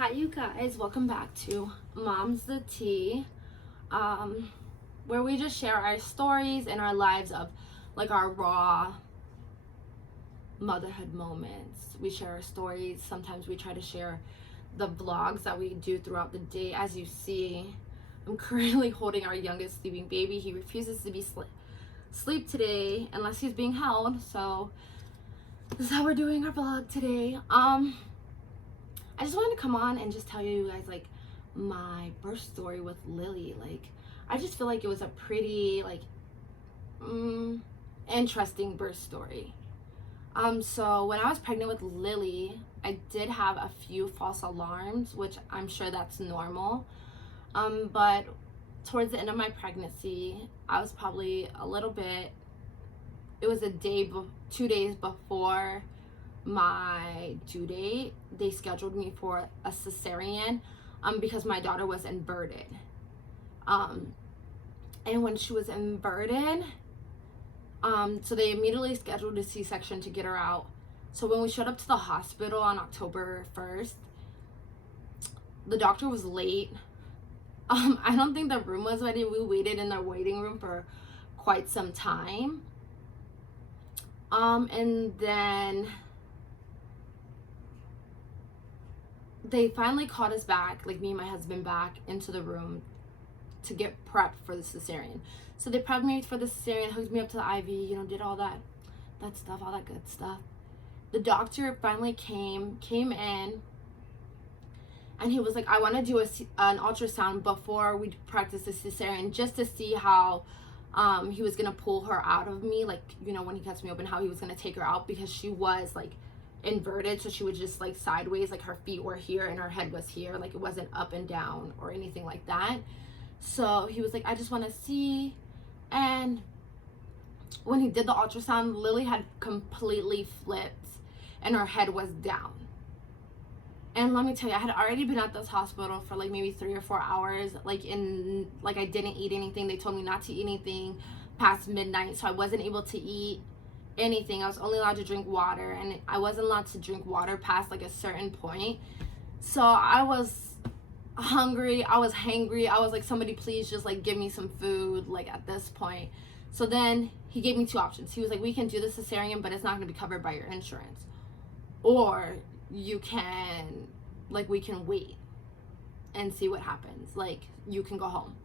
Hi you guys, welcome back to Mom's the Tea, where we just share our stories and our lives of like our raw motherhood moments. We share our stories. Sometimes we try to share the vlogs that we do throughout the day. As you see, I'm currently holding our youngest sleeping baby. He refuses to be sleep today unless he's being held, so this is how we're doing our vlog today. I just wanted to come on and just tell you guys like my birth story with Lily. Like, I just feel like it was a pretty interesting birth story. So when I was pregnant with Lily, I did have a few false alarms, which I'm sure that's normal. But towards the end of my pregnancy, I was probably a little bit, it was 2 days before my due date. They scheduled me for a cesarean because my daughter was inverted. And when she was inverted, so they immediately scheduled a C-section to get her out. So when we showed up to the hospital on October 1st, the doctor was late. I don't think the room was ready. We waited in the waiting room for quite some time. And then they finally called us back, like me and my husband, back into the room to get prepped for the cesarean. So they prepped me for the cesarean, hooked me up to the IV, did all that stuff, all that good stuff. The doctor finally came in, and he was like, I want to do an ultrasound before we practice the cesarean, just to see how he was gonna pull her out of me, like, when he cuts me open, how he was gonna take her out, because she was like inverted, so she was just like sideways, like her feet were here and her head was here, like it wasn't up and down or anything like that. So he was like, I just want to see. And when he did the ultrasound, Lily had completely flipped and her head was down. And let me tell you, I had already been at this hospital for like maybe 3 or 4 hours. I didn't eat anything. They told me not to eat anything past midnight, so I wasn't able to eat anything. I was only allowed to drink water, and I wasn't allowed to drink water past like a certain point. So I was hungry, I was hangry. I was like, somebody please just like give me some food, like at this point. So then he gave me 2 options. He was like, we can do the cesarean, but it's not going to be covered by your insurance, or you can, like, we can wait and see what happens, like you can go home.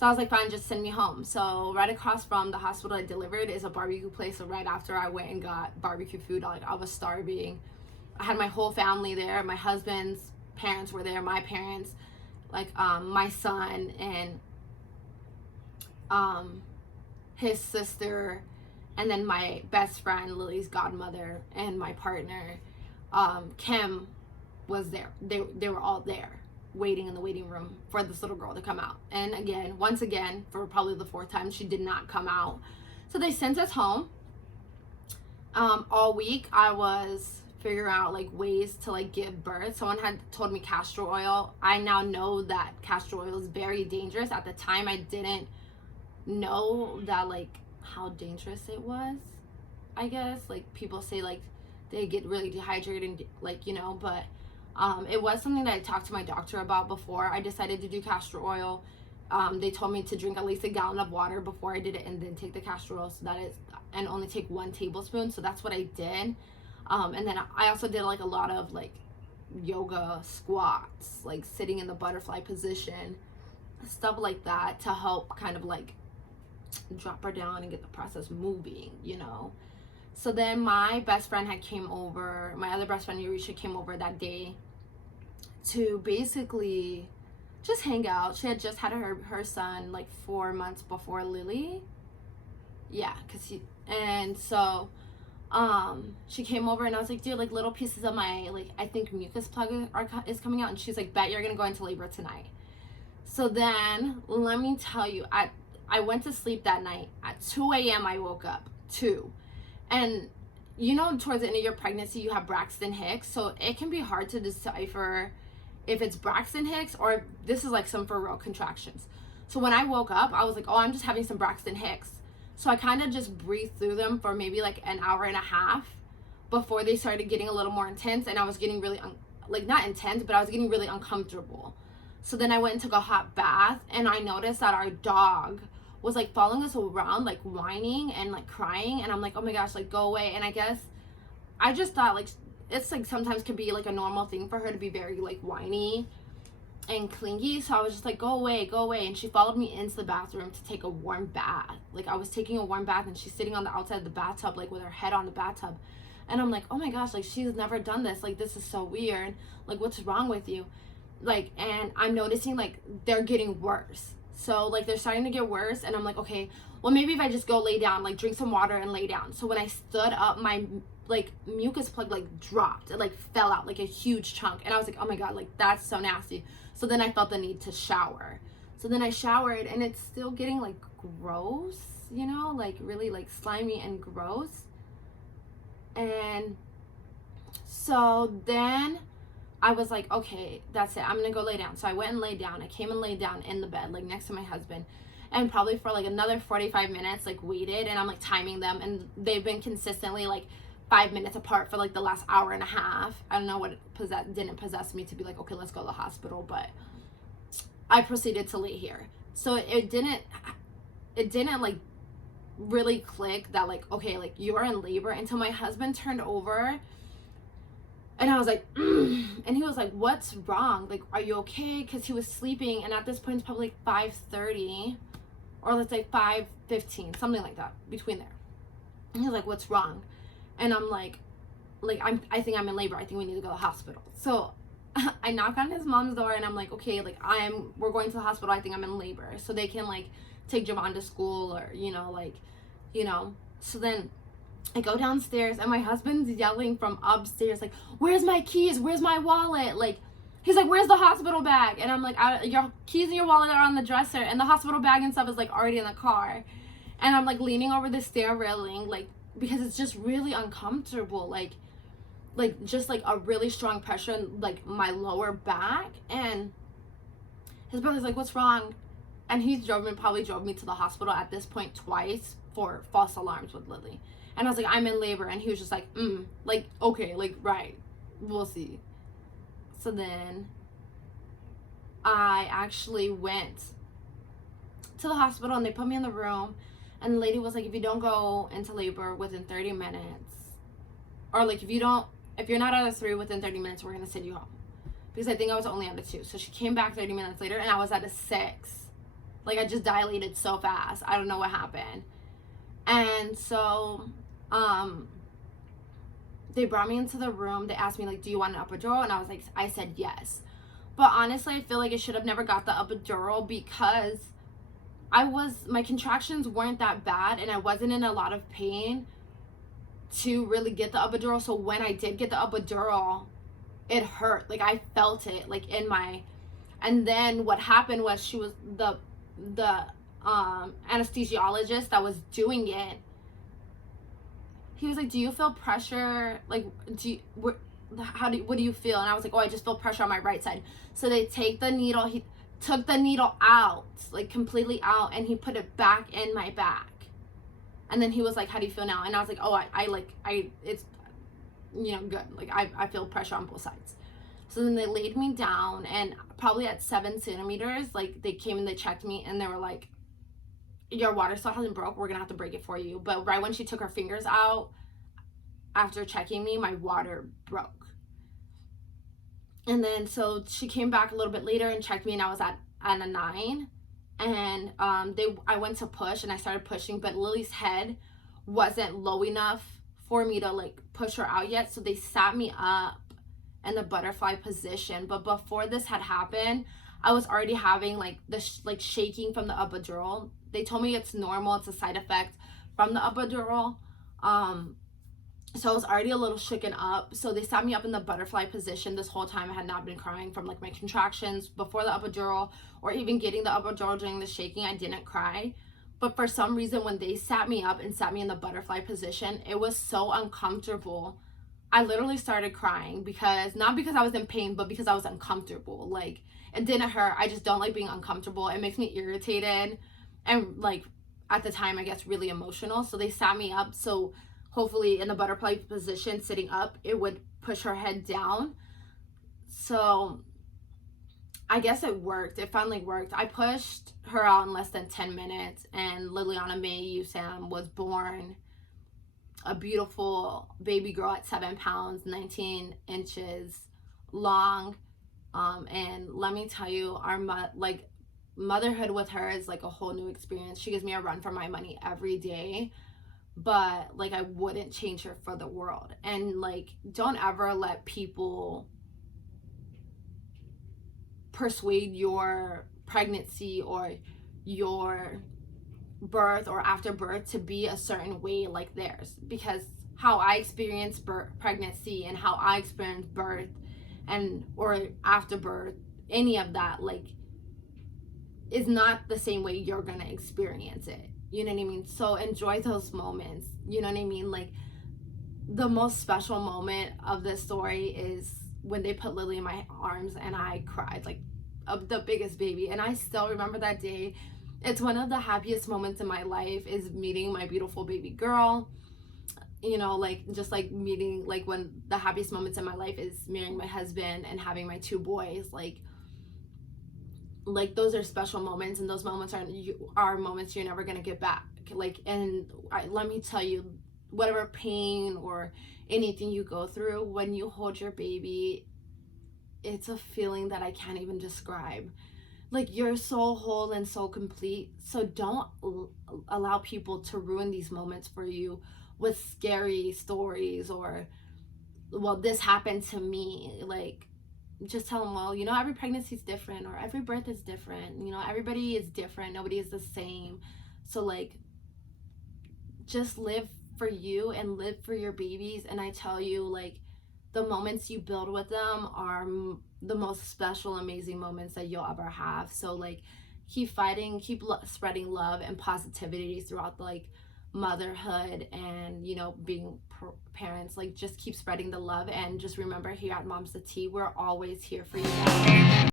So I was like, fine, just send me home. So right across from the hospital I delivered is a barbecue place. So right after, I went and got barbecue food. I was starving. I had my whole family there. My husband's parents were there, my parents, like my son and his sister, and then my best friend, Lily's godmother, and my partner, Kim, was there. They were all there, waiting in the waiting room for this little girl to come out. And once again, for probably the 4th time, she did not come out. So they sent us home. All week I was figuring out like ways to like give birth. Someone had told me castor oil. I now know that castor oil is very dangerous. At the time I didn't know that, like, how dangerous it was. I guess like people say like they get really dehydrated, like, but it was something that I talked to my doctor about before I decided to do castor oil. They told me to drink at least a gallon of water before I did it, and then take the castor oil, and only take 1 tablespoon. So that's what I did. And then I also did like a lot of like yoga squats, like sitting in the butterfly position, stuff like that, to help kind of like drop her down and get the process moving. So then my best friend came over, my other best friend Eurisha came over that day to basically just hang out. She had just had her son like 4 months before Lily. Yeah, so she came over, and I was like, dude, like little pieces of my, like, I think mucus plug is coming out. And she's like, bet you're gonna go into labor tonight. So then let me tell you, I went to sleep that night at 2 a.m. I woke up 2. And towards the end of your pregnancy you have Braxton Hicks, so it can be hard to decipher if it's Braxton Hicks or if this is like some for real contractions. So when I woke up, I was like, oh, I'm just having some Braxton Hicks. So I kind of just breathed through them for maybe like an hour and a half before they started getting a little more intense, and I was getting really like not intense, but I was getting really uncomfortable. So then I went and took a hot bath, and I noticed that our dog was like following us around, like whining and like crying, and I'm like, oh my gosh, like go away. And I guess I just thought like it's like sometimes can be like a normal thing for her to be very like whiny and clingy. So I was just like, go away. And she followed me into the bathroom to take a warm bath. Like I was taking a warm bath, and she's sitting on the outside of the bathtub, like with her head on the bathtub. And I'm like, oh my gosh, like she's never done this. Like this is so weird. Like what's wrong with you? Like, and I'm noticing like they're getting worse. So like they're starting to get worse, and I'm like, okay, well maybe if I just go lay down, like drink some water and lay down. So when I stood up, my like mucus plug like dropped. It like fell out like a huge chunk, and I was like, oh my god, like that's so nasty. So then I felt the need to shower. So then I showered, and it's still getting like gross, you know, like really like slimy and gross. And so then I was like, okay, that's it. I'm gonna go lay down. So I went and laid down. I came and laid down in the bed, like next to my husband. And probably for like another 45 minutes, like waited. And I'm like timing them. And they've been consistently like 5 minutes apart for like the last hour and a half. I don't know what didn't possess me to be like, okay, let's go to the hospital. But I proceeded to lay here. So it didn't like really click that like, okay, like you're in labor, until my husband turned over. And I was like, and he was like, what's wrong? Like, are you okay? Because he was sleeping. And at this point, it's probably like 5:30, or let's say 5:15, something like that, between there. And he was like, what's wrong? And I'm like, I think I'm in labor. I think we need to go to the hospital. So I knock on his mom's door, and I'm like, okay, like we're going to the hospital. I think I'm in labor. So they can like take Javon to school, or, so then I go downstairs, and my husband's yelling from upstairs, like, where's my keys? Where's my wallet? Like, he's like, where's the hospital bag? And I'm like, your keys and your wallet are on the dresser, and the hospital bag and stuff is like already in the car. And I'm like leaning over the stair railing, like, because it's just really uncomfortable, like just like a really strong pressure in like my lower back. And his brother's like, what's wrong? And he probably drove me to the hospital at this point twice for false alarms with Lily. And I was like, I'm in labor. And he was just like, like, okay, like, right, we'll see. So then I actually went to the hospital, and they put me in the room. And the lady was like, if you don't go into labor within 30 minutes, or like if you're not out of 3 within 30 minutes, we're going to send you home. Because I think I was only out of 2. So she came back 30 minutes later, and I was at a 6. Like I just dilated so fast. I don't know what happened. And so they brought me into the room. They asked me like, do you want an epidural? And I said yes. But honestly, I feel like I should have never got the epidural, because my contractions weren't that bad, and I wasn't in a lot of pain to really get the epidural. So when I did get the epidural, it hurt. Like I felt it like in my, and then what happened was she was the anesthesiologist that was doing it. He was like, do you feel pressure? Like, what do you feel? And I was like, oh, I just feel pressure on my right side. So they take the needle. He took the needle out, like completely out, and he put it back in my back. And then he was like, how do you feel now? And I was like, oh, it's, good. Like I feel pressure on both sides. So then they laid me down, and probably at 7 centimeters, like they came and they checked me, and they were like, your water cell hasn't broke. We're going to have to break it for you. But right when she took her fingers out, after checking me, my water broke. And then so she came back a little bit later and checked me, and I was at a 9. And I went to push, and I started pushing, but Lily's head wasn't low enough for me to like push her out yet. So they sat me up in the butterfly position. But before this had happened, I was already having like shaking from the epidural. They told me it's normal. It's a side effect from the epidural. So I was already a little shaken up. So they sat me up in the butterfly position. This whole time I had not been crying from like my contractions before the epidural, or even getting the epidural during the shaking. I didn't cry. But for some reason, when they sat me up and sat me in the butterfly position, it was so uncomfortable. I literally started crying, not because I was in pain, but because I was uncomfortable. Like, it didn't hurt. I just don't like being uncomfortable. It makes me irritated, and like at the time, I guess, really emotional. So they sat me up. So hopefully in the butterfly position, sitting up, it would push her head down. So I guess it worked. It finally worked. I pushed her out in less than 10 minutes, and Liliana May Usam was born, a beautiful baby girl at 7 pounds, 19 inches long. And let me tell you, motherhood with her is like a whole new experience. She gives me a run for my money every day, but like I wouldn't change her for the world. And like, don't ever let people persuade your pregnancy or your birth or after birth to be a certain way like theirs, because how I experienced pregnancy and how I experienced birth and or after birth, any of that, like, is not the same way you're gonna experience it. You know what I mean? So enjoy those moments. You know what I mean? Like, the most special moment of this story is when they put Lily in my arms and I cried like the biggest baby. And I still remember that day. It's one of the happiest moments in my life, is meeting my beautiful baby girl. You know, like, just like meeting, like, when the happiest moments in my life is marrying my husband and having my 2 boys. Like those are special moments, and those moments are moments you're never gonna get back. Like, and let me tell you, whatever pain or anything you go through, when you hold your baby, it's a feeling that I can't even describe. Like, you're so whole and so complete. So don't allow people to ruin these moments for you with scary stories or, well, this happened to me. Like, just tell them, well, you know, every pregnancy is different, or every birth is different. You know, everybody is different. Nobody is the same. So, like, just live for you and live for your babies. And I tell you, like, the moments you build with them are the most special, amazing moments that you'll ever have. So, like, keep fighting, keep spreading love and positivity throughout, like, motherhood and, you know, being parents. Like, just keep spreading the love, and just remember, here at Moms to Tea, we're always here for you.